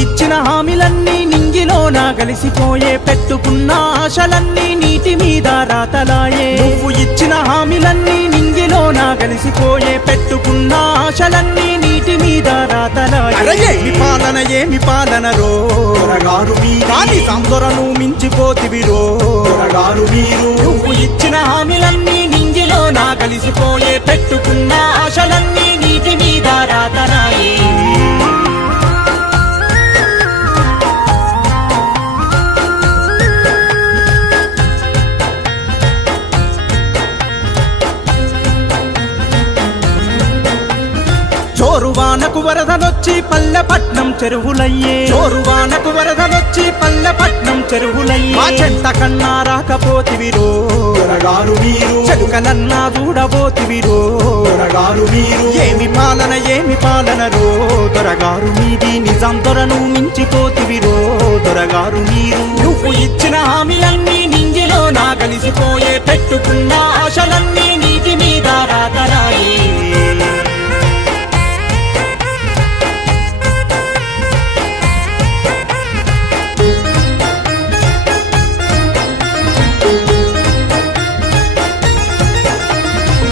ఇచ్చిన హామీలన్నీ నింగిలోన కలిసిపోయే పెట్టుకున్న ఆశలన్నీ నీటి మీద రాతలాయే. నువ్వు ఇచ్చిన హామీలన్నీ నింగిలోన కలిసిపోయే పెట్టుకున్న ఆశలన్నీ నీటి మీద రాతలాయే. ఏమి పాలన ఏమి పాలన రో? త్వరగారు మీరు. కానీ సందొరను మించిపోతివిరో? మీరు. నువ్వు ఇచ్చిన హామీలన్నీ నింగిలో నా కలిసిపోయే పెట్టుకున్న చోరువానకు వరదలొచ్చి పల్లెపట్నం చెరువులయ్యే. చోరువానకు వరదలొచ్చి పల్లెపట్నం చెరువులయ్యే. మా చెంత కన్నా రాకపోతివిరో. త్వరగారు మీరు. చెలుకలన్నా చూడబోతివిరో త్వరగారు మీరు. ఏమి పాలన ఏమి పాలన రో దొరగారు మీది నిజాం దొరను మించిపోతివిరో. దొరగారు మీరు. నువ్వు ఇచ్చిన హామీలన్నీ నింగిలో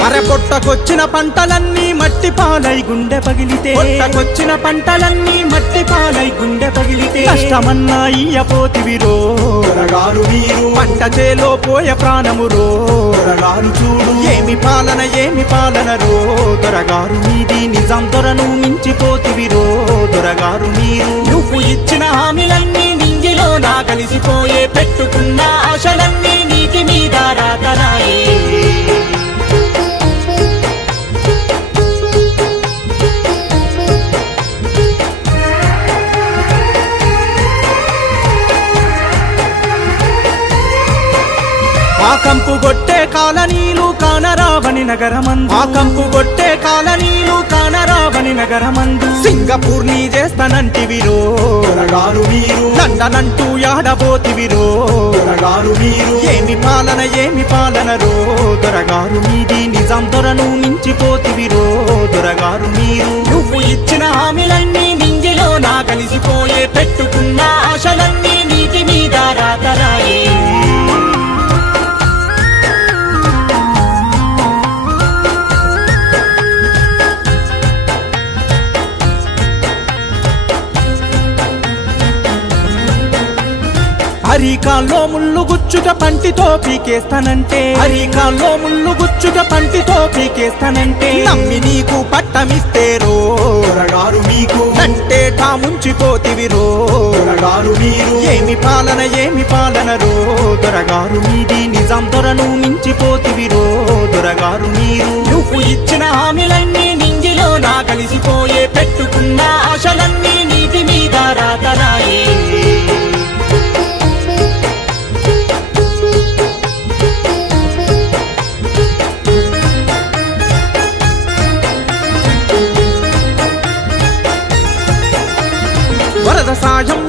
అరే పొట్టకొచ్చిన పంటలన్నీ మట్టి పాలై గుండె పగిలితే. పొట్టకొచ్చిన పంటలన్నీ మట్టి పాలై గుండె పగిలితే. కష్టమన్నా ఇయ్యపోతివిరో త్వరగారు మీరు. పంట చేలో పోయే ప్రాణమురో. త్వరగారు చూడు. ఏమి పాలన ఏమి పాలన రో. దొరగారు మీది నిజాం దొరను మించిపోతివిరో. దొరగారు మీరు. నువ్వు ఇచ్చిన హామీలన్నీ కంపు కొట్టే కాలనీలు కానరావని నగరమందు. ఆ కంపు కొట్టే కాలనీలు కానరావని నగరమందు. సింగపూర్ నీ చేస్తానంటివిరో త్వరగారు మీరు. లండన్ అంటూ యాడబోతివిరో. త్వరగారు మీరు. ఏమి పాలన ఏమి పాలన రో దొరగారు మీది నిజాం దొరను మించిపోతివిరో. దొరగారు మీరు. అరికాల్లో ముళ్ళు గుచ్చుట పంటితో పీకేస్తానంటే. అరికాల్లో ముళ్ళు గుచ్చుట పంటితో పీకేస్తానంటే. నమ్మి నీకు పట్టమిస్తేరో త్వరగారు మీకు. అంటే టా ముంచిపోతివిరో త్వరగారు మీరు. ఏమి పాలన ఏమి పాలన రో. దొరగారు మీది నిజాం దొరను మించిపోతివిరో దొరగారు మీరు. నువ్వు ఇచ్చిన హామీలన్నీ నింగిలో నా కలిసిపోయే పెట్టుకున్న ఆశలన్నీ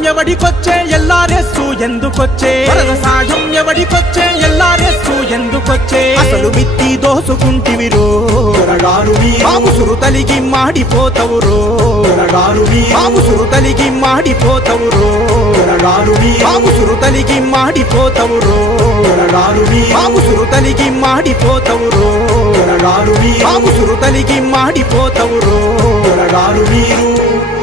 ఎవడికొచ్చే ఎల్లారెస్సు ఎందుకొచ్చే? సాయం ఎవడికొచ్చే ఎల్లారెస్సు ఎందుకొచ్చే? అసలు మిత్తి మీరు. బాబుసురు తలిగి మీరు. బాబుసురు తలిగి మీరు. బాబుసురు తలిగి మీరు. బాబుసురు తలిగి మీరు. బాబుసురు తలిగి మాడిపోతవురో? త్వరగారు మీరు.